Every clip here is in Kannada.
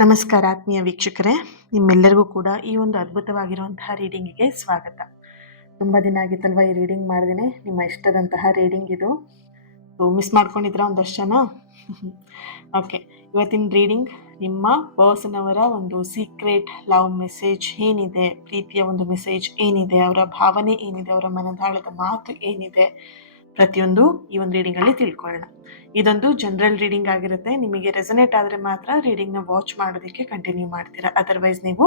ನಮಸ್ಕಾರ ಆತ್ಮೀಯ ವೀಕ್ಷಕರೇ, ನಿಮ್ಮೆಲ್ಲರಿಗೂ ಕೂಡ ಈ ಒಂದು ಅದ್ಭುತವಾಗಿರುವಂತಹ ರೀಡಿಂಗಿಗೆ ಸ್ವಾಗತ. ತುಂಬ ದಿನ ಆಗಿತ್ತಲ್ವ ಈ ರೀಡಿಂಗ್ ಮಾಡಿದೇನೆ. ನಿಮ್ಮ ಇಷ್ಟದಂತಹ ರೀಡಿಂಗ್ ಇದು. ಮಿಸ್ ಮಾಡ್ಕೊಂಡಿದ್ರ ಒಂದಷ್ಟು ಜನ? ಓಕೆ, ಇವತ್ತಿನ ರೀಡಿಂಗ್ ನಿಮ್ಮ ಪರ್ಸನ್ ಅವರ ಒಂದು ಸೀಕ್ರೆಟ್ ಲವ್ ಮೆಸೇಜ್ ಏನಿದೆ, ಪ್ರೀತಿಯ ಒಂದು ಮೆಸೇಜ್ ಏನಿದೆ, ಅವರ ಭಾವನೆ ಏನಿದೆ, ಅವರ ಮನದಾಳದ ಮಾತು ಏನಿದೆ, ಪ್ರತಿಯೊಂದು ಈ ಒಂದು ರೀಡಿಂಗಲ್ಲಿ ತಿಳ್ಕೊಳ್ಳೋಣ. ಇದೊಂದು ಜನರಲ್ ರೀಡಿಂಗ್ ಆಗಿರುತ್ತೆ. ನಿಮಗೆ ರೆಸನೇಟ್ ಆದರೆ ಮಾತ್ರ ರೀಡಿಂಗ್ನ ವಾಚ್ ಮಾಡೋದಕ್ಕೆ ಕಂಟಿನ್ಯೂ ಮಾಡ್ತೀರಾ. ಅದರ್ವೈಸ್ ನೀವು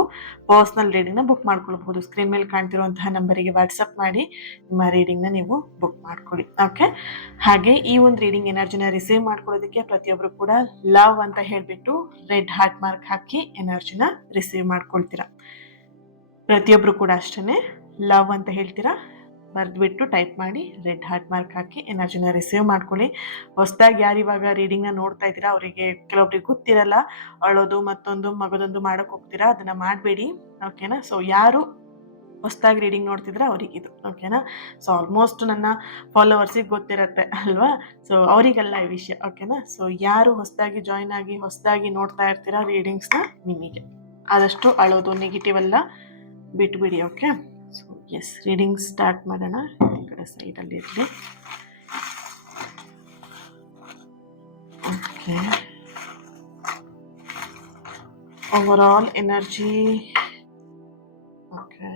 ಪರ್ಸ್ನಲ್ ರೀಡಿಂಗ್ನ ಬುಕ್ ಮಾಡ್ಕೊಳ್ಬಹುದು. ಸ್ಕ್ರೀನ್ ಮೇಲೆ ಕಾಣ್ತಿರುವಂತಹ ನಂಬರಿಗೆ ವಾಟ್ಸಪ್ ಮಾಡಿ ನಿಮ್ಮ ರೀಡಿಂಗ್ನ ನೀವು ಬುಕ್ ಮಾಡ್ಕೊಳ್ಳಿ. ಓಕೆ, ಹಾಗೆ ಈ ಒಂದು ರೀಡಿಂಗ್ ಎನರ್ಜಿನ ರಿಸೀವ್ ಮಾಡ್ಕೊಳ್ಳೋದಕ್ಕೆ ಪ್ರತಿಯೊಬ್ಬರು ಕೂಡ ಲವ್ ಅಂತ ಹೇಳಿಬಿಟ್ಟು ರೆಡ್ ಹಾರ್ಟ್ ಮಾರ್ಕ್ ಹಾಕಿ ಎನರ್ಜಿನ ರಿಸೀವ್ ಮಾಡ್ಕೊಳ್ತೀರಾ. ಪ್ರತಿಯೊಬ್ಬರು ಕೂಡ ಅಷ್ಟೇ ಲವ್ ಅಂತ ಹೇಳ್ತೀರಾ, ಬರೆದ್ಬಿಟ್ಟು ಟೈಪ್ ಮಾಡಿ ರೆಡ್ ಹಾರ್ಟ್ ಮಾರ್ಕ್ ಹಾಕಿ ಎನರ್ಜಿನ ರಿಸೀವ್ ಮಾಡ್ಕೊಳ್ಳಿ. ಹೊಸದಾಗಿ ಯಾರು ಇವಾಗ ರೀಡಿಂಗ್ನ ನೋಡ್ತಾ ಇದ್ದೀರಾ ಅವರಿಗೆ ಕೆಲವೊಬ್ರಿಗೆ ಗೊತ್ತಿರಲ್ಲ, ಅಳೋದು ಮತ್ತೊಂದು ಮಗದೊಂದು ಮಾಡೋಕೆ ಹೋಗ್ತೀರಾ, ಅದನ್ನು ಮಾಡಬೇಡಿ. ಓಕೆನಾ? ಸೊ ಯಾರು ಹೊಸದಾಗಿ ರೀಡಿಂಗ್ ನೋಡ್ತಿದ್ರೆ ಅವರಿಗಿದು. ಓಕೆನಾ? ಸೊ ಆಲ್ಮೋಸ್ಟ್ ನನ್ನ ಫಾಲೋವರ್ಸಿಗೆ ಗೊತ್ತಿರತ್ತೆ ಅಲ್ವಾ? ಸೊ ಅವರಿಗೆಲ್ಲ ಈ ವಿಷಯ. ಓಕೆನಾ? ಸೊ ಯಾರು ಹೊಸದಾಗಿ ಜಾಯ್ನ್ ಆಗಿ ಹೊಸದಾಗಿ ನೋಡ್ತಾ ಇರ್ತೀರಾ ರೀಡಿಂಗ್ಸ್ನ, ನಿಮಗೆ ಆದಷ್ಟು ಅಳೋದು ನೆಗೆಟಿವ್ ಎಲ್ಲ ಬಿಟ್ಬಿಡಿ. Okay, so yes, reading start ಮಾಡೋಣ. ಈ ಕಡೆ ಸೈಡಲ್ಲಿ ಇರಲಿ. Okay, overall energy. Okay,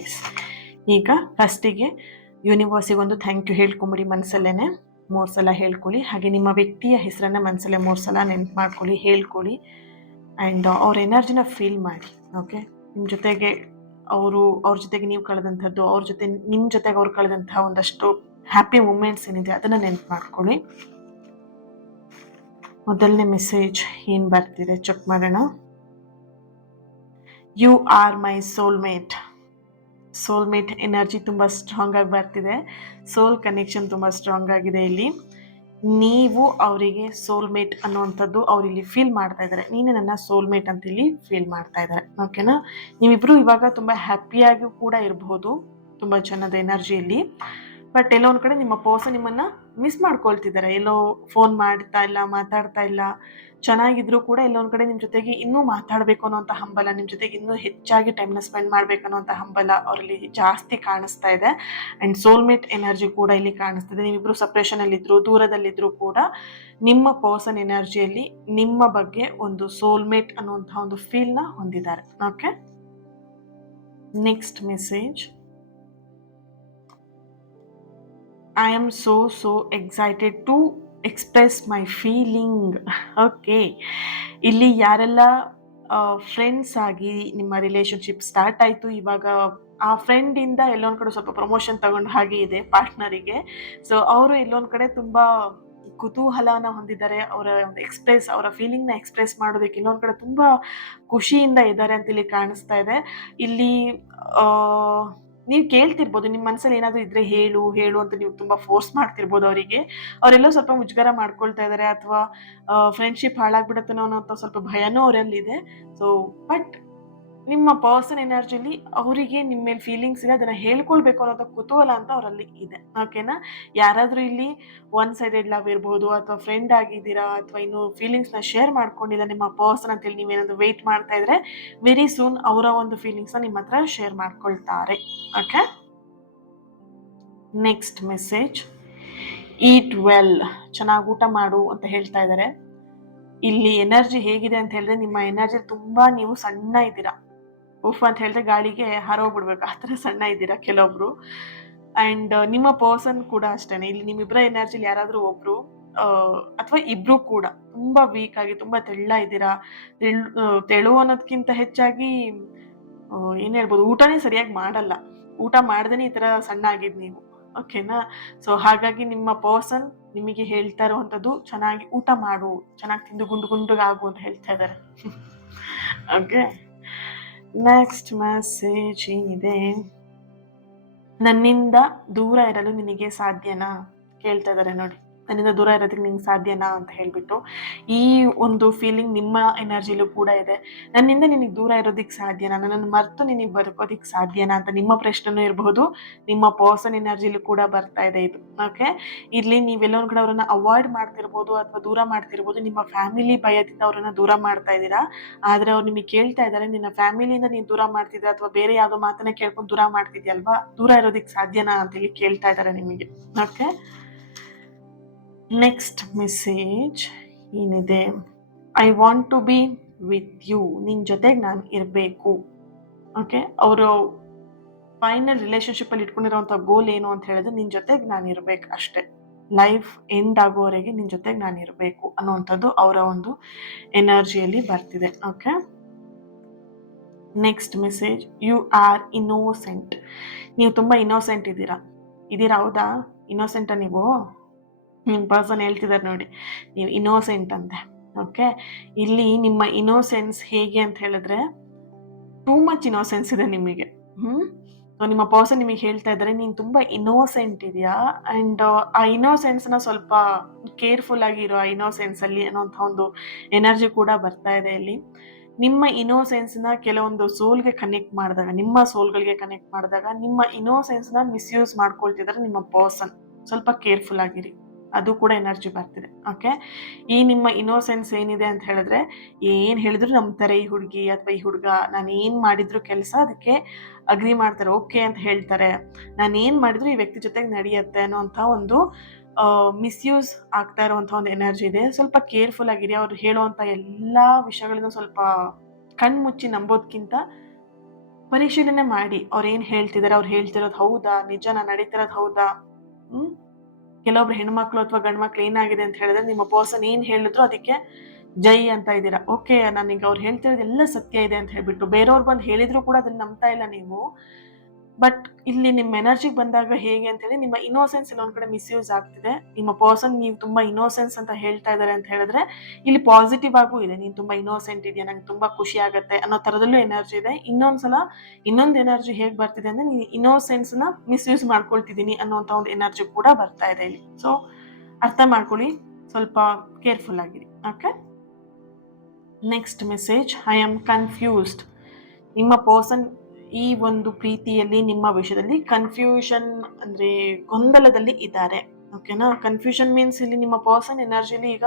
yes. ಈಗ ಫಸ್ಟಿಗೆ ಯೂನಿವರ್ಸಿಗೆ ಒಂದು ಥ್ಯಾಂಕ್ ಯು ಹೇಳ್ಕೊಂಬಿಡಿ ಮನಸ್ಸಲ್ಲೇ 3 ಸಲ ಹೇಳ್ಕೊಳ್ಳಿ. ಹಾಗೆ ನಿಮ್ಮ ವ್ಯಕ್ತಿಯ ಹೆಸರನ್ನ ಮನಸ್ಸಲ್ಲೇ 3 ಸಲ ನೆನ್ಪು ಮಾಡ್ಕೊಳ್ಳಿ, ಹೇಳ್ಕೊಳ್ಳಿ. ಆ್ಯಂಡ್ ಅವ್ರ ಎನರ್ಜಿನ ಫೀಲ್ ಮಾಡಿ. ಓಕೆ, ನಿಮ್ಮ ಜೊತೆಗೆ ಅವ್ರ ಜೊತೆಗೆ ನೀವು ಕಳೆದಂಥದ್ದು, ಅವ್ರ ಜೊತೆ ನಿಮ್ಮ ಜೊತೆಗೆ ಅವ್ರು ಕಳೆದಂತಹ ಒಂದಷ್ಟು ಹ್ಯಾಪಿ ಮೂಮೆಂಟ್ಸ್ ಏನಿದೆ ಅದನ್ನು ನೆನ್ಪು ಮಾಡ್ಕೊಳ್ಳಿ. ಮೊದಲನೇ ಮೆಸೇಜ್ ಏನು ಬರ್ತಿದೆ ಚೆಕ್ ಮಾಡೋಣ. You are my soulmate. Soulmate energy ತುಂಬ ಸ್ಟ್ರಾಂಗ್ ಆಗಿ ಬರ್ತಿದೆ. ಸೋಲ್ ಕನೆಕ್ಷನ್ ತುಂಬ ಸ್ಟ್ರಾಂಗ್ ಆಗಿದೆ ಇಲ್ಲಿ. ನೀವು ಅವರಿಗೆ ಸೋಲ್ಮೇಟ್ ಅನ್ನುವಂಥದ್ದು ಅವರಿಲ್ಲಿ ಫೀಲ್ ಮಾಡ್ತಾ ಇದ್ದಾರೆ. ನೀನೇ ನನ್ನ ಸೋಲ್ಮೇಟ್ ಅಂತ ಇಲ್ಲಿ ಫೀಲ್ ಮಾಡ್ತಾ ಇದ್ದಾರೆ. ಓಕೆನಾ? ನೀವಿಬ್ರು ಇವಾಗ ತುಂಬ ಹ್ಯಾಪಿಯಾಗಿ ಕೂಡ ಇರಬಹುದು ತುಂಬ ಜನದ ಎನರ್ಜಿಯಲ್ಲಿ. ಬಟ್ ಎಲ್ಲೋ ಒಂದು ಕಡೆ ನಿಮ್ಮ ಪರ್ಸನ್ ನಿಮ್ಮನ್ನು ಮಿಸ್ ಮಾಡ್ಕೊಳ್ತಿದ್ದಾರೆ. ಎಲ್ಲೋ ಫೋನ್ ಮಾಡ್ತಾ ಇಲ್ಲ, ಮಾತಾಡ್ತಾ ಇಲ್ಲ. ಚೆನ್ನಾಗಿದ್ರು ಕೂಡ ಎಲ್ಲೊಂದು ಕಡೆ ನಿಮ್ಮ ಜೊತೆಗೆ ಇನ್ನೂ ಮಾತಾಡಬೇಕು ಅನ್ನೋಂಥ ಹಂಬಲ, ನಿಮ್ಮ ಜೊತೆಗೆ ಇನ್ನೂ ಹೆಚ್ಚಾಗಿ ಟೈಮ್ನ ಸ್ಪೆಂಡ್ ಮಾಡಬೇಕು ಅನ್ನೋಂಥ ಹಂಬಲ ಅವರಲ್ಲಿ ಜಾಸ್ತಿ ಕಾಣಿಸ್ತಾ ಇದೆ. ಆ್ಯಂಡ್ ಸೋಲ್ಮೇಟ್ ಎನರ್ಜಿ ಕೂಡ ಇಲ್ಲಿ ಕಾಣಿಸ್ತಿದೆ. ನೀವಿಬ್ಬರು ಸಪ್ರೇಷನಲ್ಲಿದ್ದರು, ದೂರದಲ್ಲಿದ್ದರೂ ಕೂಡ ನಿಮ್ಮ ಪರ್ಸನ್ ಎನರ್ಜಿಯಲ್ಲಿ ನಿಮ್ಮ ಬಗ್ಗೆ ಒಂದು ಸೋಲ್ಮೇಟ್ ಅನ್ನುವಂಥ ಒಂದು ಫೀಲ್ನ ಹೊಂದಿದ್ದಾರೆ. Okay, next message. I am so excited to express my feeling. Okay, ಇಲ್ಲಿ ಯಾರೆಲ್ಲ ಫ್ರೆಂಡ್ಸ್ ಆಗಿ ನಿಮ್ಮ ರಿಲೇಶನ್ಶಿಪ್ ಸ್ಟಾರ್ಟ್ ಆಯಿತು, ಇವಾಗ ಆ ಫ್ರೆಂಡಿಂದ ಎಲ್ಲೊಂದು ಕಡೆ ಸ್ವಲ್ಪ ಪ್ರಮೋಷನ್ ತಗೊಂಡು ಹಾಗೆ ಇದೆ ಪಾರ್ಟ್ನರಿಗೆ. ಸೊ ಅವರು ಎಲ್ಲೊಂದು ಕಡೆ ತುಂಬ ಕುತೂಹಲನ ಹೊಂದಿದ್ದಾರೆ. ಅವರ ಫೀಲಿಂಗ್ನ ಎಕ್ಸ್ಪ್ರೆಸ್ ಮಾಡೋದಕ್ಕೆ ಇನ್ನೊಂದು ಕಡೆ ತುಂಬ ಖುಷಿಯಿಂದ ಇದ್ದಾರೆ ಅಂತ ಇಲ್ಲಿ ಕಾಣಿಸ್ತಾ ಇದೆ. ಇಲ್ಲಿ ನೀವು ಕೇಳ್ತಿರ್ಬೋದು, ನಿಮ್ಮ ಮನಸ್ಸಲ್ಲಿ ಏನಾದರೂ ಇದ್ರೆ ಹೇಳು ಹೇಳು ಅಂತ ನೀವು ತುಂಬ ಫೋರ್ಸ್ ಮಾಡ್ತಿರ್ಬೋದು ಅವರಿಗೆ. ಅವರೆಲ್ಲೋ ಸ್ವಲ್ಪ ಮುಜುಗರ ಮಾಡ್ಕೊಳ್ತಾ ಇದ್ದಾರೆ, ಅಥವಾ ಫ್ರೆಂಡ್ಶಿಪ್ ಹಾಳಾಗ್ಬಿಡುತ್ತನೋ ಅನ್ನೋ ಸ್ವಲ್ಪ ಭಯನೂ ಅವರಲ್ಲಿದೆ. ಸೊ ಬಟ್ ನಿಮ್ಮ ಪರ್ಸನ್ ಎನರ್ಜಿಲಿ ಅವರಿಗೆ ನಿಮ್ಮ ಮೇಲೆ ಫೀಲಿಂಗ್ಸ್ ಇದೆ, ಅದನ್ನು ಹೇಳ್ಕೊಳ್ಬೇಕು ಅನ್ನೋದು ಕುತೂಹಲ ಅಂತ ಅವರಲ್ಲಿ ಇದೆ. ಓಕೆನಾ? ಯಾರಾದರೂ ಇಲ್ಲಿ ಒನ್ ಸೈಡೆಡ್ ಲವ್ ಇರ್ಬೋದು, ಅಥವಾ ಫ್ರೆಂಡ್ ಆಗಿದ್ದೀರಾ, ಅಥವಾ ಇನ್ನು ಫೀಲಿಂಗ್ಸ್ನ ಶೇರ್ ಮಾಡ್ಕೊಂಡಿಲ್ಲ ನಿಮ್ಮ ಪರ್ಸನ್ ಅಂತೇಳಿ ನೀವೇನಾದರೂ ವೆಯ್ಟ್ ಮಾಡ್ತಾ ಇದ್ರೆ, ವೆರಿ ಸೂನ್ ಅವರ ಒಂದು ಫೀಲಿಂಗ್ಸ್ನ ನಿಮ್ಮ ಹತ್ರ ಶೇರ್ ಮಾಡ್ಕೊಳ್ತಾರೆ. Okay, next message. Eat well. ಚೆನ್ನಾಗಿ ಊಟ ಮಾಡು ಅಂತ ಹೇಳ್ತಾ ಇದ್ದಾರೆ. ಇಲ್ಲಿ ಎನರ್ಜಿ ಹೇಗಿದೆ ಅಂತ ಹೇಳಿದ್ರೆ, ನಿಮ್ಮ ಎನರ್ಜಿ ತುಂಬ ನೀವು ಸಣ್ಣ ಇದ್ದೀರಾ. ಉಫ್ ಅಂತ ಹೇಳಿದ್ರೆ ಗಾಳಿಗೆ ಹಾರೋಗ್ಬಿಡ್ಬೇಕು, ಆ ಥರ ಸಣ್ಣ ಇದ್ದೀರಾ ಕೆಲವೊಬ್ರು. ಆ್ಯಂಡ್ ನಿಮ್ಮ ಪರ್ಸನ್ ಕೂಡ ಅಷ್ಟೇ. ಇಲ್ಲಿ ನಿಮ್ಮಿಬ್ಬರ ಎನರ್ಜಿಲಿ ಯಾರಾದರೂ ಒಬ್ರು ಅಥವಾ ಇಬ್ರು ಕೂಡ ತುಂಬ ವೀಕ್ ಆಗಿ ತುಂಬ ತೆಳ್ಳ ಇದ್ದೀರಾ. ತೆಳು ಅನ್ನೋದಕ್ಕಿಂತ ಹೆಚ್ಚಾಗಿ ಏನು ಹೇಳ್ಬೋದು, ಊಟನೇ ಸರಿಯಾಗಿ ಮಾಡಲ್ಲ. ಊಟ ಮಾಡ್ದೇ ಈ ಥರ ಸಣ್ಣ ಆಗಿದ್ದು ನೀವು. ಓಕೆನಾ? ಸೊ ಹಾಗಾಗಿ ನಿಮ್ಮ ಪರ್ಸನ್ ನಿಮಗೆ ಹೇಳ್ತಾ ಇರುವಂಥದ್ದು ಚೆನ್ನಾಗಿ ಊಟ ಮಾಡು, ಚೆನ್ನಾಗಿ ತಿಂದು ಗುಂಡುಗಾಗು ಅಂತ ಹೇಳ್ತಾ ಇದ್ದಾರೆ. ಓಕೆ, ನೆಕ್ಸ್ಟ್ ಮೆಸೇಜ್ ಏನಿದೆ. ನನ್ನಿಂದ ದೂರ ಇರಲು ನಿನಗೆ ಸಾಧ್ಯನಾ ಕೇಳ್ತಾ ಇದ್ದಾರೆ ನೋಡಿ. ನನ್ನಿಂದ ದೂರ ಇರೋದಕ್ಕೆ ನಿಂಗೆ ಸಾಧ್ಯನಾ ಅಂತ ಹೇಳಿಬಿಟ್ಟು. ಈ ಒಂದು ಫೀಲಿಂಗ್ ನಿಮ್ಮ ಎನರ್ಜಿಲೂ ಕೂಡ ಇದೆ. ನನ್ನಿಂದ ನಿನಗೆ ದೂರ ಇರೋದಕ್ಕೆ ಸಾಧ್ಯನಾ, ನನ್ನನ್ನು ಮರೆತು ನಿನಗೆ ಬದುಕೋದಕ್ಕೆ ಸಾಧ್ಯನಾ ಅಂತ ನಿಮ್ಮ ಪ್ರಶ್ನೆನೂ ಇರಬಹುದು. ನಿಮ್ಮ ಪರ್ಸನ್ ಎನರ್ಜಿಲೂ ಕೂಡ ಬರ್ತಾ ಇದೆ ಇದು. ಓಕೆ, ಇಲ್ಲಿ ನೀವೆಲ್ಲೊಂದು ಕಡೆ ಅವರನ್ನು ಅವಾಯ್ಡ್ ಮಾಡ್ತಿರ್ಬೋದು ಅಥವಾ ದೂರ ಮಾಡ್ತಿರ್ಬೋದು. ನಿಮ್ಮ ಫ್ಯಾಮಿಲಿ ಭಯದಿಂದ ಅವರನ್ನು ದೂರ ಮಾಡ್ತಾ ಇದ್ದೀರಾ. ಆದರೆ ಅವ್ರು ನಿಮಗೆ ಕೇಳ್ತಾ ಇದ್ದಾರೆ, ನಿನ್ನ ಫ್ಯಾಮಿಲಿಯಿಂದ ನೀನು ದೂರ ಮಾಡ್ತಿದ್ದೆ ಅಥವಾ ಬೇರೆ ಯಾವುದೋ ಮಾತನ್ನ ಕೇಳ್ಕೊಂಡು ದೂರ ಮಾಡ್ತಿದ್ಯಲ್ವಾ, ದೂರ ಇರೋದಕ್ಕೆ ಸಾಧ್ಯನಾ ಅಂತೇಳಿ ಕೇಳ್ತಾ ಇದ್ದಾರೆ ನಿಮಗೆ. ಓಕೆ, ನೆಕ್ಸ್ಟ್ ಮೆಸೇಜ್ ಏನಿದೆ, I want to be with you, ನಿನ್ನ ಜೊತೆಗೆ ನಾನು ಇರಬೇಕು. ಓಕೆ, ಅವರು ಫೈನಲ್ ರಿಲೇಶನ್ಶಿಪ್ಪಲ್ಲಿ ಇಟ್ಕೊಂಡಿರೋಂಥ ಗೋಲ್ ಏನು ಅಂತ ಹೇಳಿದ್ರೆ ನಿನ್ನ ಜೊತೆಗೆ ನಾನು ಇರಬೇಕು ಅಷ್ಟೇ. ಲೈಫ್ ಎಂಡ್ ಆಗೋವರೆಗೆ ನಿನ್ನ ಜೊತೆಗೆ ನಾನು ಇರಬೇಕು ಅನ್ನುವಂಥದ್ದು ಅವರ ಒಂದು ಎನರ್ಜಿಯಲ್ಲಿ ಬರ್ತಿದೆ. Okay, next message, you are innocent, ನೀವು ತುಂಬ ಇನ್ನೋಸೆಂಟ್ ಇದ್ದೀರಾ ಹೌದಾ? ಇನ್ನೋಸೆಂಟಾ ನೀವು? ನಿಮ್ಮ ಪರ್ಸನ್ ಹೇಳ್ತಿದ್ದಾರೆ ನೋಡಿ, ನೀವು ಇನ್ನೋಸೆಂಟ್ ಅಂತೆ. ಓಕೆ, ಇಲ್ಲಿ ನಿಮ್ಮ ಇನ್ನೋಸೆನ್ಸ್ ಹೇಗೆ ಅಂತ ಹೇಳಿದ್ರೆ ಟೂ ಮಚ್ ಇನ್ನೋಸೆನ್ಸ್ ಇದೆ ನಿಮಗೆ. ಸೊ ನಿಮ್ಮ ಪರ್ಸನ್ ನಿಮಗೆ ಹೇಳ್ತಾ ಇದ್ದಾರೆ, ನೀನು ತುಂಬ ಇನ್ನೋಸೆಂಟ್ ಇದೆಯಾ, ಆ್ಯಂಡ್ ಆ ಇನ್ನೋಸೆನ್ಸ್ನ ಸ್ವಲ್ಪ ಕೇರ್ಫುಲ್ ಆಗಿರೋ ಆ ಇನ್ನೋಸೆನ್ಸಲ್ಲಿ ಅನ್ನೋಂಥ ಒಂದು ಎನರ್ಜಿ ಕೂಡ ಬರ್ತಾ ಇದೆ ಇಲ್ಲಿ. ನಿಮ್ಮ ಇನ್ನೋಸೆನ್ಸ್ನ ಕೆಲವೊಂದು ಸೋಲ್ಗೆ ಕನೆಕ್ಟ್ ಮಾಡಿದಾಗ, ನಿಮ್ಮ ಸೋಲ್ಗಳಿಗೆ ಕನೆಕ್ಟ್ ಮಾಡಿದಾಗ ನಿಮ್ಮ ಇನ್ನೋಸೆನ್ಸ್ನ ಮಿಸ್ಯೂಸ್ ಮಾಡ್ಕೊಳ್ತಿದ್ದಾರೆ ನಿಮ್ಮ ಪರ್ಸನ್. ಸ್ವಲ್ಪ ಕೇರ್ಫುಲ್ ಆಗಿರಿ, ಅದು ಕೂಡ ಎನರ್ಜಿ ಬರ್ತಿದೆ. ಓಕೆ, ಈ ನಿಮ್ಮ ಇನ್ನೋಸೆನ್ಸ್ ಏನಿದೆ ಅಂತ ಹೇಳಿದ್ರೆ, ಏನು ಹೇಳಿದ್ರು ನಂಬ್ತಾರೆ ಈ ಹುಡುಗಿ ಅಥವಾ ಈ ಹುಡುಗ, ನಾನು ಏನು ಮಾಡಿದ್ರು ಕೆಲಸ ಅದಕ್ಕೆ ಅಗ್ರಿ ಮಾಡ್ತಾರೆ, ಓಕೆ ಅಂತ ಹೇಳ್ತಾರೆ, ನಾನು ಏನು ಮಾಡಿದ್ರು ಈ ವ್ಯಕ್ತಿ ಜೊತೆಗೆ ನಡೆಯುತ್ತೆ ಅನ್ನೋಂಥ ಒಂದು ಮಿಸ್ಯೂಸ್ ಆಗ್ತಾ ಇರುವಂಥ ಒಂದು ಎನರ್ಜಿ ಇದೆ. ಸ್ವಲ್ಪ ಕೇರ್ಫುಲ್ ಆಗಿರಿ. ಅವ್ರು ಹೇಳುವಂಥ ಎಲ್ಲ ವಿಷಯಗಳನ್ನ ಸ್ವಲ್ಪ ಕಣ್ಮುಚ್ಚಿ ನಂಬೋದಕ್ಕಿಂತ ಪರಿಶೀಲನೆ ಮಾಡಿ, ಅವ್ರು ಏನು ಹೇಳ್ತಿದ್ದಾರೆ, ಅವ್ರು ಹೇಳ್ತಿರೋದು ಹೌದಾ, ನಿಜನಾ, ನಡೀತಿರೋದು ಹೌದಾ. ಕೆಲವೊಬ್ರು ಹೆಣ್ಮಕ್ಳು ಅಥವಾ ಗಂಡ್ಮಕ್ಳು ಏನಾಗಿದೆ ಅಂತ ಹೇಳಿದ್ರೆ, ನಿಮ್ಮ ಪರ್ಸನ್ ಏನು ಹೇಳಿದ್ರು ಅದಕ್ಕೆ ಜೈ ಅಂತ ಇದ್ದೀರಾ. ಓಕೆ, ನನಗೆ ಅವ್ರು ಹೇಳ್ತಿರೋದು ಎಲ್ಲ ಸತ್ಯ ಇದೆ ಅಂತ ಹೇಳ್ಬಿಟ್ಟು ಬೇರೆಯವ್ರು ಬಂದು ಹೇಳಿದ್ರು ಕೂಡ ಅದನ್ನ ನಂಬ್ತಾ ಇಲ್ಲ ನೀವು. ಬಟ್ ಇಲ್ಲಿ ನಿಮ್ಮ ಎನರ್ಜಿಗೆ ಬಂದಾಗ ಹೇಗೆ ಅಂತ ಹೇಳಿ, ನಿಮ್ಮ ಇನ್ನೋಸೆನ್ಸ್ ಇಲ್ಲೊಂದು ಕಡೆ ಮಿಸ್ಯೂಸ್ ಆಗ್ತಿದೆ. ನಿಮ್ಮ ಪರ್ಸನ್ ನೀವು ತುಂಬ ಇನ್ನೋಸೆನ್ಸ್ ಅಂತ ಹೇಳ್ತಾ ಇದ್ದಾರೆ ಅಂತ ಹೇಳಿದ್ರೆ ಇಲ್ಲಿ ಪಾಸಿಟಿವ್ ಆಗೂ ಇದೆ, ನೀನು ತುಂಬ ಇನ್ನೋಸೆಂಟ್ ಇದೆಯಾ, ನಂಗೆ ತುಂಬ ಖುಷಿ ಆಗುತ್ತೆ ಅನ್ನೋ ಥರದಲ್ಲೂ ಎನರ್ಜಿ ಇದೆ. ಇನ್ನೊಂದು ಎನರ್ಜಿ ಹೇಗೆ ಬರ್ತಿದೆ ಅಂದರೆ, ನೀನು ಇನ್ನೋಸೆನ್ಸ್ನ ಮಿಸ್ಯೂಸ್ ಮಾಡ್ಕೊಳ್ತಿದ್ದೀನಿ ಅನ್ನೋಂಥ ಒಂದು ಎನರ್ಜಿ ಕೂಡ ಬರ್ತಾ ಇದೆ ಇಲ್ಲಿ. ಸೊ ಅರ್ಥ ಮಾಡ್ಕೊಳ್ಳಿ, ಸ್ವಲ್ಪ ಕೇರ್ಫುಲ್ ಆಗಿರಿ. Okay, next message, I am confused, ನಿಮ್ಮ ಪರ್ಸನ್ ಈ ಒಂದು ಪ್ರೀತಿಯಲ್ಲಿ ನಿಮ್ಮ ವಿಷಯದಲ್ಲಿ ಕನ್ಫ್ಯೂಷನ್ ಅಂದರೆ ಗೊಂದಲದಲ್ಲಿ ಇದ್ದಾರೆ. ಓಕೆನಾ, ಕನ್ಫ್ಯೂಷನ್ ಮೀನ್ಸ್ ಇಲ್ಲಿ ನಿಮ್ಮ ಪರ್ಸನ್ ಎನರ್ಜಿಲಿ ಈಗ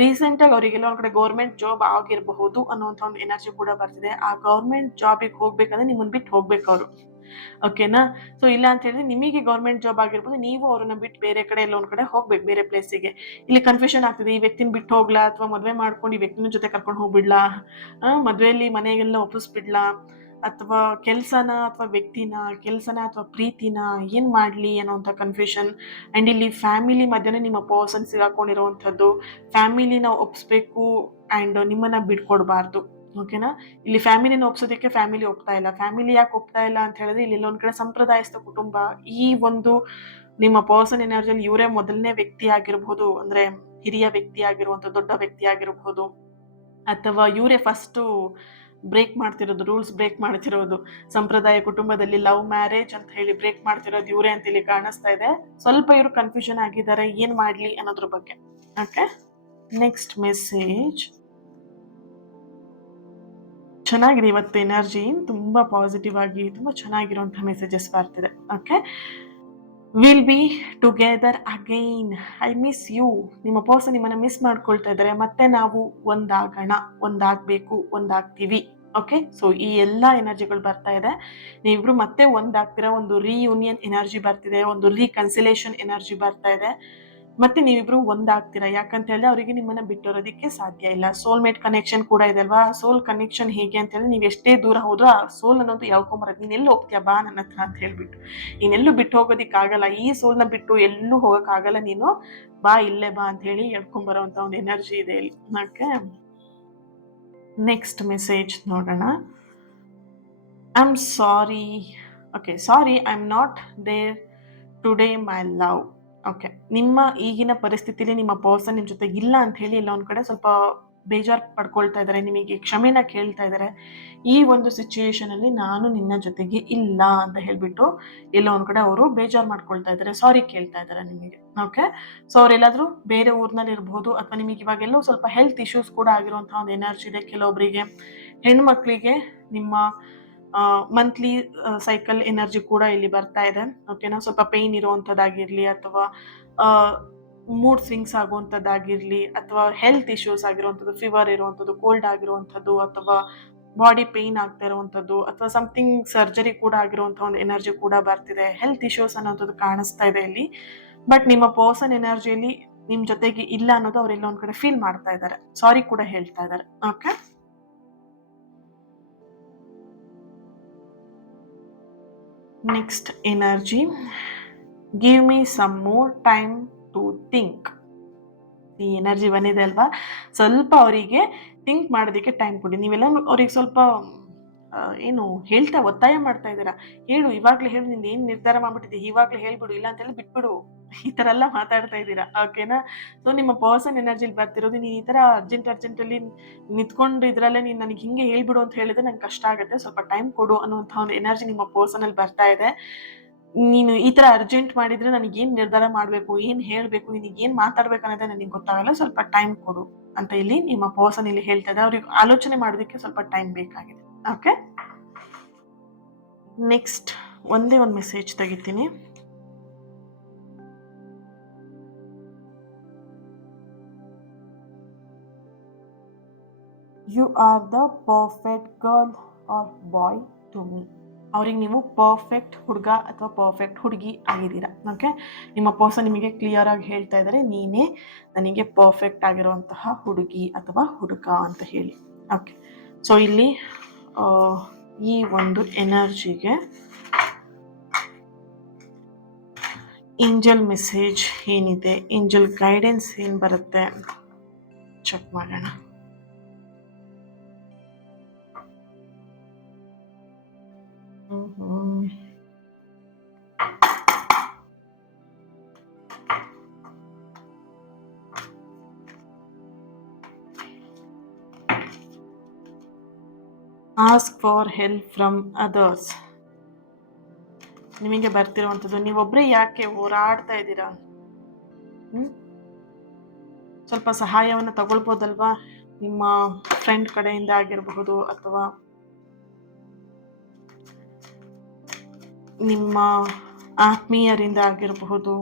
ರೀಸೆಂಟಾಗಿ ಅವರಿಗೆಲ್ಲ ಒಂದು ಕಡೆ ಗೌರ್ಮೆಂಟ್ ಜಾಬ್ ಆಗಿರಬಹುದು ಅನ್ನೋಂಥ ಒಂದು ಎನರ್ಜಿ ಕೂಡ ಬರ್ತಿದೆ. ಆ ಗೌರ್ಮೆಂಟ್ ಜಾಬಿಗೆ ಹೋಗ್ಬೇಕಂದ್ರೆ ನಿಮ್ಮನ್ನು ಬಿಟ್ಟು ಹೋಗ್ಬೇಕು ಅವರು. ಓಕೆನಾ, ಸೊ ಇಲ್ಲ ಅಂತ ಹೇಳಿದ್ರೆ ನಿಮಗೆ ಗೌರ್ಮೆಂಟ್ ಜಾಬ್ ಆಗಿರ್ಬೋದು, ನೀವು ಅವ್ರನ್ನ ಬಿಟ್ಟು ಬೇರೆ ಕಡೆ ಎಲ್ಲ ಒಂದು ಕಡೆ ಹೋಗ್ಬೇಕು, ಬೇರೆ ಪ್ಲೇಸಿಗೆ. ಇಲ್ಲಿ ಕನ್ಫ್ಯೂಷನ್ ಆಗ್ತಿದೆ, ಈ ವ್ಯಕ್ತಿನ ಬಿಟ್ಟು ಹೋಗ್ಲಾ ಅಥವಾ ಮದುವೆ ಮಾಡ್ಕೊಂಡು ಈ ವ್ಯಕ್ತಿನ ಜೊತೆ ಕರ್ಕೊಂಡು ಹೋಗ್ಬಿಡ್ಲಾ, ಮದುವೆಯಲ್ಲಿ ಮನೆಗೆಲ್ಲ ಒಪ್ಪಿಸ್ಬಿಡ್ಲಾ, ಅಥವಾ ಕೆಲಸನ ಅಥವಾ ವ್ಯಕ್ತಿನ, ಕೆಲಸನ ಅಥವಾ ಪ್ರೀತಿನ ಏನು ಮಾಡಲಿ ಅನ್ನೋಂಥ ಕನ್ಫ್ಯೂಷನ್. ಆ್ಯಂಡ್ ಇಲ್ಲಿ ಫ್ಯಾಮಿಲಿ ಮಧ್ಯೆ ನಿಮ್ಮ ಪರ್ಸನ್ ಸಿಗಾಕೊಂಡಿರುವಂಥದ್ದು, ಫ್ಯಾಮಿಲಿನ ಒಪ್ಪಿಸ್ಬೇಕು ಆ್ಯಂಡ್ ನಿಮ್ಮನ್ನು ಬಿಟ್ಕೊಡ್ಬಾರ್ದು. ಓಕೆನಾ, ಇಲ್ಲಿ ಫ್ಯಾಮಿಲಿನ ಒಪ್ಸೋದಕ್ಕೆ ಫ್ಯಾಮಿಲಿ ಒಪ್ತಾ ಇಲ್ಲ. ಫ್ಯಾಮಿಲಿ ಯಾಕೆ ಒಪ್ತಾ ಇಲ್ಲ ಅಂತ ಹೇಳಿದ್ರೆ, ಇಲ್ಲಿ ಒಂದು ಕಡೆ ಸಂಪ್ರದಾಯಸ್ಥ ಕುಟುಂಬ, ಈ ಒಂದು ನಿಮ್ಮ ಪರ್ಸನ್ ಎನರ್ಜಿಯಲ್ಲಿ ಇವರೇ ಮೊದಲನೇ ವ್ಯಕ್ತಿ ಆಗಿರ್ಬೋದು, ಅಂದರೆ ಹಿರಿಯ ವ್ಯಕ್ತಿ ಆಗಿರುವಂಥ ದೊಡ್ಡ ವ್ಯಕ್ತಿ ಆಗಿರ್ಬೋದು, ಅಥವಾ ಇವರೇ ಫಸ್ಟು ಬ್ರೇಕ್ ಮಾಡ್ತಿರೋದು, ರೂಲ್ಸ್ ಬ್ರೇಕ್ ಮಾಡ್ತಿರೋದು, ಸಂಪ್ರದಾಯ ಕುಟುಂಬದಲ್ಲಿ ಲವ್ ಮ್ಯಾರೇಜ್ ಅಂತ ಹೇಳಿ ಬ್ರೇಕ್ ಮಾಡ್ತಿರೋದು ಇವರೇ ಅಂತ ಇಲ್ಲಿ ಕಾಣಿಸ್ತಾ ಇದೆ. ಸ್ವಲ್ಪ ಇವರು ಕನ್ಫ್ಯೂಷನ್ ಆಗಿದ್ದಾರೆ, ಏನು ಮಾಡಲಿ ಅನ್ನೋದ್ರ ಬಗ್ಗೆ. ಓಕೆ, ನೆಕ್ಸ್ಟ್ ಮೆಸೇಜ್, ಚೆನ್ನಾಗಿದೆ ಇವತ್ತು ಎನರ್ಜಿ, ತುಂಬ ಪಾಸಿಟಿವ್ ಆಗಿ ತುಂಬ ಚೆನ್ನಾಗಿರುವಂಥ ಮೆಸೇಜಸ್ ಬರ್ತಿದೆ. Okay, will be together again, I miss you, ನಿಮ್ಮ ಪರ್ಸನ್ ನಿಮ್ಮನ್ನು ಮಿಸ್ ಮಾಡ್ಕೊಳ್ತಾ ಇದ್ದಾರೆ, ಮತ್ತೆ ನಾವು ಒಂದಾಗೋಣ, ಒಂದಾಗಬೇಕು, ಒಂದಾಗ್ತೀವಿ. ಓಕೆ, ಸೊ ಈ ಎಲ್ಲ ಎನರ್ಜಿಗಳು ಬರ್ತಾ ಇದೆ. ನೀವಿಬ್ರು ಮತ್ತೆ ಒಂದಾಗ್ತೀರಾ, ಒಂದು ರೀಯೂನಿಯನ್ ಎನರ್ಜಿ ಬರ್ತಿದೆ, ಒಂದು ರೀಕನ್ಸಿಲೇಷನ್ ಎನರ್ಜಿ ಬರ್ತಾ ಇದೆ. ಮತ್ತೆ ನೀವಿಬ್ರು ಒಂದಾಗ್ತೀರಾ. ಯಾಕಂತ ಹೇಳಿದ್ರೆ ಅವರಿಗೆ ನಿಮ್ಮನ್ನ ಬಿಟ್ಟಿರೋದಕ್ಕೆ ಸಾಧ್ಯ ಇಲ್ಲ. ಸೋಲ್ಮೇಟ್ ಕನೆಕ್ಷನ್ ಕೂಡ ಇದೆ ಅಲ್ವಾ. ಸೋಲ್ ಕನೆಕ್ಷನ್ ಹೇಗೆ ಅಂತ ಹೇಳಿದ್ರೆ, ನೀವು ಎಷ್ಟೇ ದೂರ ಹೋದ್ರೂ ಆ ಸೋಲ್ ಅನ್ನೋದು ಯಾವ್ಕೊಂಬರೋದು, ನೀನೆಲ್ಲೂ ಹೋಗ್ತೀಯಾ ಬಾ ನನ್ನ ಹತ್ರ ಅಂತ ಹೇಳ್ಬಿಟ್ಟು. ನೀನೆಲ್ಲೂ ಬಿಟ್ಟು ಹೋಗೋದಿಕ್ಕಾಗಲ್ಲ, ಈ ಸೋಲ್ನ ಬಿಟ್ಟು ಎಲ್ಲೂ ಹೋಗೋಕ್ಕಾಗಲ್ಲ, ನೀನು ಬಾ, ಇಲ್ಲೇ ಬಾ ಅಂತ ಹೇಳಿ ಹೇಳ್ಕೊಂಬರೋವಂಥ ಒಂದು ಎನರ್ಜಿ ಇದೆ ಇಲ್ಲಿ. ಓಕೆ, ನೆಕ್ಸ್ಟ್ ಮೆಸೇಜ್ ನೋಡೋಣ. I am sorry, okay, sorry I am not there today my love. Okay, ನಿಮ್ಮ ಈಗಿನ ಪರಿಸ್ಥಿತಿಲಿ ನಿಮ್ಮ ಪರ್ಸನ್ ನಿಮ್ಮ ಜೊತೆಗೆ ಇಲ್ಲ ಅಂತ ಹೇಳಿ ಇಲ್ಲ ಒಂದು ಕಡೆ ಸ್ವಲ್ಪ ಬೇಜಾರು ಪಡ್ಕೊಳ್ತಾ ಇದ್ದಾರೆ, ನಿಮಗೆ ಕ್ಷಮೆನ ಕೇಳ್ತಾ ಇದ್ದಾರೆ. ಈ ಒಂದು ಸಿಚುಯೇಷನ್ ಅಲ್ಲಿ ನಾನು ನಿನ್ನ ಜೊತೆಗೆ ಇಲ್ಲ ಅಂತ ಹೇಳ್ಬಿಟ್ಟು ಎಲ್ಲೋ ಒಂದ್ ಕಡೆ ಅವರು ಬೇಜಾರು ಮಾಡ್ಕೊಳ್ತಾ ಇದ್ದಾರೆ, ಸಾರಿ ಕೇಳ್ತಾ ಇದ್ದಾರೆ ನಿಮಗೆ. ಓಕೆ, ಸೊ ಅವ್ರೆಲ್ಲಾದ್ರೂ ಬೇರೆ ಊರ್ನಲ್ಲಿ ಇರಬಹುದು, ಅಥವಾ ನಿಮಗೆ ಇವಾಗೆಲ್ಲೋ ಸ್ವಲ್ಪ ಹೆಲ್ತ್ ಇಶ್ಯೂಸ್ ಕೂಡ ಆಗಿರುವಂತಹ ಒಂದು ಎನರ್ಜಿ ಇದೆ. ಕೆಲವೊಬ್ಬರಿಗೆ ಹೆಣ್ಮಕ್ಳಿಗೆ ನಿಮ್ಮ ಮಂತ್ಲಿ ಸೈಕಲ್ ಎನರ್ಜಿ ಕೂಡ ಇಲ್ಲಿ ಬರ್ತಾ ಇದೆ. ಓಕೆನಾ, ಸ್ವಲ್ಪ ಪೇಯ್ನ್ ಇರುವಂಥದ್ದಾಗಿರ್ಲಿ, ಅಥವಾ ಮೂಡ್ ಸ್ವಿಂಗ್ಸ್ ಆಗುವಂಥದ್ದಾಗಿರ್ಲಿ, ಅಥವಾ ಹೆಲ್ತ್ ಇಶ್ಯೂಸ್ ಆಗಿರುವಂಥದ್ದು, ಫೀವರ್ ಇರುವಂಥದ್ದು, ಕೋಲ್ಡ್ ಆಗಿರುವಂಥದ್ದು, ಅಥವಾ ಬಾಡಿ ಪೇಯ್ನ್ ಆಗ್ತಾ ಇರುವಂಥದ್ದು, ಅಥವಾ ಸಮಥಿಂಗ್ ಸರ್ಜರಿ ಕೂಡ ಆಗಿರುವಂಥ ಒಂದು ಎನರ್ಜಿ ಕೂಡ ಬರ್ತಿದೆ. ಹೆಲ್ತ್ ಇಶ್ಯೂಸ್ ಅನ್ನೋಂಥದ್ದು ಕಾಣಿಸ್ತಾ ಇದೆ ಇಲ್ಲಿ. ಬಟ್ ನಿಮ್ಮ ಪರ್ಸನ್ ಎನರ್ಜಿಯಲ್ಲಿ ನಿಮ್ ಜೊತೆಗೆ ಇಲ್ಲ ಅನ್ನೋದು ಅವ್ರೆಲ್ಲ ಒಂದ್ ಕಡೆ ಫೀಲ್ ಮಾಡ್ತಾ ಇದ್ದಾರೆ, ಸಾರಿ ಕೂಡ ಹೇಳ್ತಾ ಇದ್ದಾರೆ. Okay, next energy, give me some more time to think. ಈ ಎನರ್ಜಿ ಬಂದಿದೆ ಅಲ್ವಾ, ಸ್ವಲ್ಪ ಅವರಿಗೆ ಥಿಂಕ್ ಮಾಡೋದಕ್ಕೆ ಟೈಮ್ ಕೊಡಿ. ನೀವೆಲ್ಲ ಅವ್ರಿಗೆ ಸ್ವಲ್ಪ ಏನು ಹೇಳ್ತಾ ಒತ್ತಾಯ ಮಾಡ್ತಾ ಇದ್ದೀರಾ, ಹೇಳು ಇವಾಗ್ಲೇ ಹೇಳು, ನಿಂದ ಏನ್ ನಿರ್ಧಾರ ಮಾಡ್ಬಿಟ್ಟಿದ್ದೆ ಇವಾಗ್ಲೇ ಹೇಳ್ಬಿಡು, ಇಲ್ಲ ಅಂತೇಳಿ ಬಿಟ್ಬಿಡು, ಈ ತರ ಎಲ್ಲ ಮಾತಾಡ್ತಾ ಇದ್ದೀರಾ. ಓಕೆನಾ, ಸೊ ನಿಮ್ಮ ಪರ್ಸನ್ ಎನರ್ಜಿಲಿ ಬರ್ತಿರೋದು, ನೀನ್ ಈ ತರ ಅರ್ಜೆಂಟ್ ಅಲ್ಲಿ ನಿಂತ್ಕೊಂಡು ಇದ್ರಲ್ಲೇ ನೀನ್ ನನಗೆ ಹಿಂಗೆ ಹೇಳ್ಬಿಡು ಅಂತ ಹೇಳಿದ್ರೆ ನಂಗೆ ಕಷ್ಟ ಆಗುತ್ತೆ, ಸ್ವಲ್ಪ ಟೈಮ್ ಕೊಡು ಅನ್ನುವಂಥ ಒಂದು ಎನರ್ಜಿ ನಿಮ್ಮ ಪರ್ಸನ್ ಅಲ್ಲಿ ಬರ್ತಾ ಇದೆ. ನೀನು ಈ ತರ ಅರ್ಜೆಂಟ್ ಮಾಡಿದ್ರೆ ನನಗೆ ಏನ್ ನಿರ್ಧಾರ ಮಾಡ್ಬೇಕು, ಏನ್ ಹೇಳ್ಬೇಕು, ನಿನಗೆ ಏನ್ ಮಾತಾಡ್ಬೇಕು ಅನ್ನೋದೇ ನನಗೆ ಗೊತ್ತಾಗಲ್ಲ, ಸ್ವಲ್ಪ ಟೈಮ್ ಕೊಡು ಅಂತ ಇಲ್ಲಿ ನಿಮ್ಮ ಪರ್ಸನ್ ಇಲ್ಲಿ ಹೇಳ್ತಾ ಇದೆ. ಅವ್ರಿಗೆ ಆಲೋಚನೆ ಮಾಡೋದಕ್ಕೆ ಸ್ವಲ್ಪ ಟೈಮ್ ಬೇಕಾಗಿದೆ. ಓಕೆ, ನೆಕ್ಸ್ಟ್ ಒಂದೇ ಒಂದು ಮೆಸೇಜ್ ತೆಗಿತೀನಿ. You are the perfect girl or boy to me. ಅವ್ರಿಗೆ ನೀವು ಪರ್ಫೆಕ್ಟ್ ಹುಡುಗ ಅಥವಾ ಪರ್ಫೆಕ್ಟ್ ಹುಡುಗಿ ಆಗಿದ್ದೀರಾ. ಓಕೆ, ನಿಮ್ಮ ಪರ್ಸನ್ ನಿಮಗೆ ಕ್ಲಿಯರ್ ಆಗಿ ಹೇಳ್ತಾ ಇದ್ದಾರೆ, ನೀನೇ ನನಗೆ ಪರ್ಫೆಕ್ಟ್ ಆಗಿರುವಂತಹ ಹುಡುಗಿ ಅಥವಾ ಹುಡುಗ ಅಂತ ಹೇಳಿ. ಓಕೆ, ಸೊ ಇಲ್ಲಿ ಈ ಒಂದು ಎನರ್ಜಿಗೆ ಏಂಜಲ್ ಮೆಸೇಜ್ ಏನಿದೆ, ಏಂಜಲ್ ಗೈಡೆನ್ಸ್ ಏನು ಬರುತ್ತೆ ಚೆಕ್ ಮಾಡೋಣ. Ask for help from others. ನಿಮಗೆ ಬರ್ತಿರುವಂಥದ್ದು, ನೀವೊಬ್ಬರೇ ಯಾಕೆ ಹೋರಾಡ್ತಾ ಇದ್ದೀರಾ, ಸ್ವಲ್ಪ ಸಹಾಯವನ್ನು ತಗೊಳ್ಬೋದಲ್ವಾ, ನಿಮ್ಮ ಫ್ರೆಂಡ್ ಕಡೆಯಿಂದ ಆಗಿರಬಹುದು, ಅಥವಾ ನಿಮ್ಮ ಆತ್ಮೀಯರಿಂದ ಆಗಿರಬಹುದು.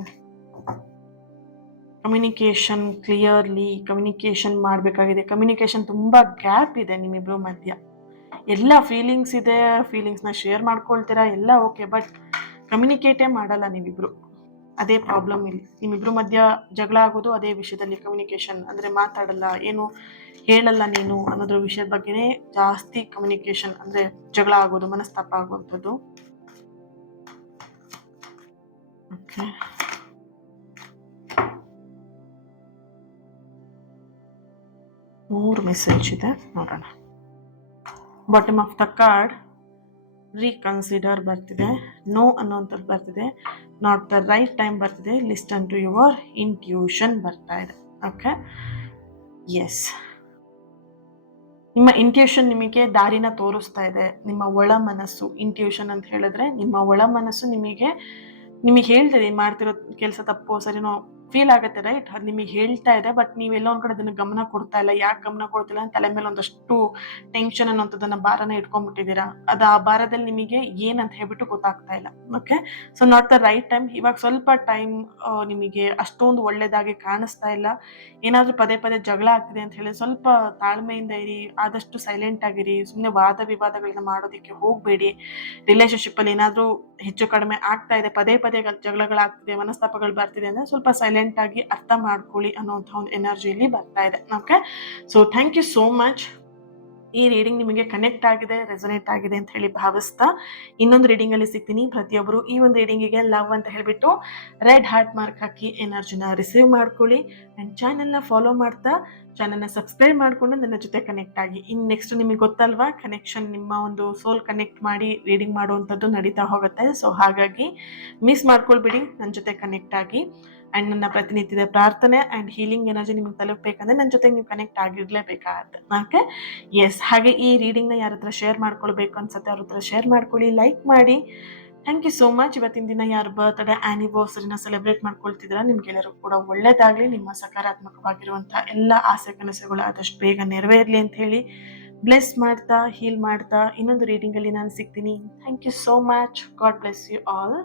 ಕಮ್ಯುನಿಕೇಶನ್ ಕ್ಲಿಯರ್ಲಿ ಕಮ್ಯುನಿಕೇಶನ್ ಮಾಡಬೇಕಾಗಿದೆ. ಕಮ್ಯುನಿಕೇಶನ್ ತುಂಬಾ ಗ್ಯಾಪ್ ಇದೆ ನಿಮ್ಮಿಬ್ರು ಮಧ್ಯ. ಎಲ್ಲ ಫೀಲಿಂಗ್ಸ್ ಇದೆ, ಫೀಲಿಂಗ್ಸ್ನ ಶೇರ್ ಮಾಡ್ಕೊಳ್ತೀರಾ, ಎಲ್ಲ ಓಕೆ, ಬಟ್ ಕಮ್ಯುನಿಕೇಟೇ ಮಾಡಲ್ಲ ನೀವಿಬ್ರು. ಅದೇ ಪ್ರಾಬ್ಲಮ್ ಇಲ್ಲಿ. ನಿಮ್ಮಿಬ್ರು ಮಧ್ಯ ಜಗಳ ಆಗೋದು ಅದೇ ವಿಷಯದಲ್ಲಿ. ಕಮ್ಯುನಿಕೇಶನ್ ಅಂದ್ರೆ ಮಾತಾಡಲ್ಲ, ಏನು ಹೇಳಲ್ಲ ನೀನು ಅನ್ನೋದ್ರ ವಿಷಯದ ಬಗ್ಗೆನೇ ಜಾಸ್ತಿ ಕಮ್ಯುನಿಕೇಶನ್ ಅಂದ್ರೆ ಜಗಳ ಆಗೋದು, ಮನಸ್ತಾಪ ಆಗುವಂಥದ್ದು. ಓಕೆ, ಮೂರು ಮೆಸೇಜ್ ಇದೆ, ನೋಡೋಣ. Bottom of the card reconsider ಬರ್ತಿದೆ, ನೋ ಅನ್ನೋಂಥದ್ದು ಬರ್ತಿದೆ, ನಾಟ್ ದ ರೈಟ್ ಟೈಮ್ ಬರ್ತಿದೆ, ಲಿಸ್ಟನ್ ಟು ಯುವರ್ ಇಂಟ್ಯೂಷನ್ ಬರ್ತಾ ಇದೆ. ಓಕೆ, ಎಸ್, ನಿಮ್ಮ ಇಂಟ್ಯೂಷನ್ ನಿಮಗೆ ದಾರಿನ ತೋರಿಸ್ತಾ ಇದೆ. ನಿಮ್ಮ ಒಳ ಮನಸ್ಸು, ಇಂಟ್ಯೂಷನ್ ಅಂತ ಹೇಳಿದ್ರೆ ನಿಮ್ಮ ಒಳ ಮನಸ್ಸು ನಿಮಗೆ ಹೇಳ್ತಿದೆ, ಮಾಡ್ತಿರೋ ಕೆಲಸ ತಪ್ಪು ಸರಿನೋ ಫೀಲ್ ಆಗುತ್ತೆ, ರೈಟ್? ಅದು ನಿಮಗೆ ಹೇಳ್ತಾ ಇದೆ, ಬಟ್ ನೀವೆಲ್ಲ ಒಂದ್ ಕಡೆ ಅದನ್ನ ಗಮನ ಕೊಡ್ತಾ ಇಲ್ಲ. ಯಾಕೆ ಗಮನ ಕೊಡ್ತಿಲ್ಲ? ತಲೆ ಮೇಲೆ ಒಂದಷ್ಟು ಟೆನ್ಷನ್ ಅನ್ನೋಂಥದ್ದನ್ನ ಭಾರನ ಇಟ್ಕೊಂಡ್ಬಿಟ್ಟಿದ್ದೀರಾ. ಅದು ಆ ಭಾರದಲ್ಲಿ ನಿಮಗೆ ಏನಂತ ಹೇಳ್ಬಿಟ್ಟು ಗೊತ್ತಾಗ್ತಾ ಇಲ್ಲ. Okay, so not the right time. ಇವಾಗ ಸ್ವಲ್ಪ ಟೈಮ್ ನಿಮಗೆ ಅಷ್ಟೊಂದು ಒಳ್ಳೇದಾಗಿ ಕಾಣಿಸ್ತಾ ಇಲ್ಲ. ಏನಾದ್ರೂ ಪದೇ ಪದೇ ಜಗಳ ಆಗ್ತಿದೆ ಅಂತ ಹೇಳಿ ಸ್ವಲ್ಪ ತಾಳ್ಮೆಯಿಂದ ಇರಿ, ಆದಷ್ಟು ಸೈಲೆಂಟ್ ಆಗಿರಿ, ಸುಮ್ಮನೆ ವಾದ ವಿವಾದಗಳನ್ನ ಮಾಡೋದಕ್ಕೆ ಹೋಗ್ಬೇಡಿ. ರಿಲೇಶನ್ಶಿಪ್ ಅಲ್ಲಿ ಏನಾದ್ರೂ ಹೆಚ್ಚು ಕಡಿಮೆ ಆಗ್ತಾ ಇದೆ, ಪದೇ ಪದೇ ಜಗಳಗಳಾಗ್ತಿದೆ, ಮನಸ್ತಾಪಗಳು ಬರ್ತಿದೆ ಅಂದ್ರೆ ಸ್ವಲ್ಪ ಸೈಲೆಂಟ್ ಆಗಿ ಅರ್ಥ ಮಾಡ್ಕೊಳ್ಳಿ ಅನ್ನೋಂಥ ಒಂದು ಎನರ್ಜಿಯಲ್ಲಿ ಬರ್ತಾ ಇದೆ. Okay, so thank you so much. ಈ ರೀಡಿಂಗ್ ನಿಮಗೆ ಕನೆಕ್ಟ್ ಆಗಿದೆ, ರೆಸೊನೇಟ್ ಆಗಿದೆ ಅಂತ ಹೇಳಿ ಭಾವಿಸ್ತಾ ಇನ್ನೊಂದು ರೀಡಿಂಗ್ ಅಲ್ಲಿ ಸಿಗ್ತೀನಿ. ಪ್ರತಿಯೊಬ್ಬರು ಈ ಒಂದು ರೀಡಿಂಗಿಗೆ ಲವ್ ಅಂತ ಹೇಳ್ಬಿಟ್ಟು ರೆಡ್ ಹಾರ್ಟ್ ಮಾರ್ಕ್ ಹಾಕಿ ಎನರ್ಜಿನ ರಿಸೀವ್ ಮಾಡ್ಕೊಳ್ಳಿ. ಅಂಡ್ ಚಾನೆಲ್ನ ಫಾಲೋ ಮಾಡ್ತಾ ಚಾನೆಲ್ನ ಸಬ್ಸ್ಕ್ರೈಬ್ ಮಾಡಿಕೊಂಡು ನನ್ನ ಜೊತೆ ಕನೆಕ್ಟ್ ಆಗಿ. ಇನ್ನು ನೆಕ್ಸ್ಟ್ ನಿಮಗೆ ಗೊತ್ತಲ್ವಾ, ಕನೆಕ್ಷನ್ ನಿಮ್ಮ ಒಂದು ಸೋಲ್ ಕನೆಕ್ಟ್ ಮಾಡಿ ರೀಡಿಂಗ್ ಮಾಡುವಂಥದ್ದು ನಡೀತಾ ಹೋಗುತ್ತೆ. ಸೊ ಹಾಗಾಗಿ ಮಿಸ್ ಮಾಡ್ಕೊಳ್ಬಿಡಿ, ನನ್ನ ಜೊತೆ ಕನೆಕ್ಟ್ ಆಗಿ. ಆ್ಯಂಡ್ ನನ್ನ ಪ್ರತಿನಿತ್ಯದ ಪ್ರಾರ್ಥನೆ ಆ್ಯಂಡ್ ಹೀಲಿಂಗ್ ಎನರ್ಜಿ ನಿಮಗೆ ತಲುಪಬೇಕಂದ್ರೆ ನನ್ನ ಜೊತೆಗೆ ನೀವು ಕನೆಕ್ಟ್ ಆಗಿರಲೇಬೇಕಾಗತ್ತೆ. Okay, S. ಹಾಗೆ ಈ ರೀಡಿಂಗ್ನ ಯಾರ ಹತ್ರ ಶೇರ್ ಮಾಡ್ಕೊಳ್ಬೇಕು ಅನ್ಸುತ್ತೆ ಅವ್ರ ಹತ್ರ ಶೇರ್ ಮಾಡ್ಕೊಳ್ಳಿ, ಲೈಕ್ ಮಾಡಿ. Thank you so much. ಇವತ್ತಿನ ದಿನ ಯಾರು ಬರ್ತ್ಡೇ ಆ್ಯನಿವರ್ಸರಿನ ಸೆಲೆಬ್ರೇಟ್ ಮಾಡ್ಕೊಳ್ತಿದ್ದೀರಾ ನಿಮ್ಗೆಲ್ಲರೂ ಕೂಡ ಒಳ್ಳೇದಾಗಲಿ. ನಿಮ್ಮ ಸಕಾರಾತ್ಮಕವಾಗಿರುವಂಥ ಎಲ್ಲ ಆಸೆ ಕನಸುಗಳು ಆದಷ್ಟು ಬೇಗ ನೆರವೇರಲಿ ಅಂತ ಹೇಳಿ ಬ್ಲೆಸ್ ಮಾಡ್ತಾ ಹೀಲ್ ಮಾಡ್ತಾ ಇನ್ನೊಂದು ರೀಡಿಂಗಲ್ಲಿ ನಾನು ಸಿಗ್ತೀನಿ. Thank you so much. God bless you all.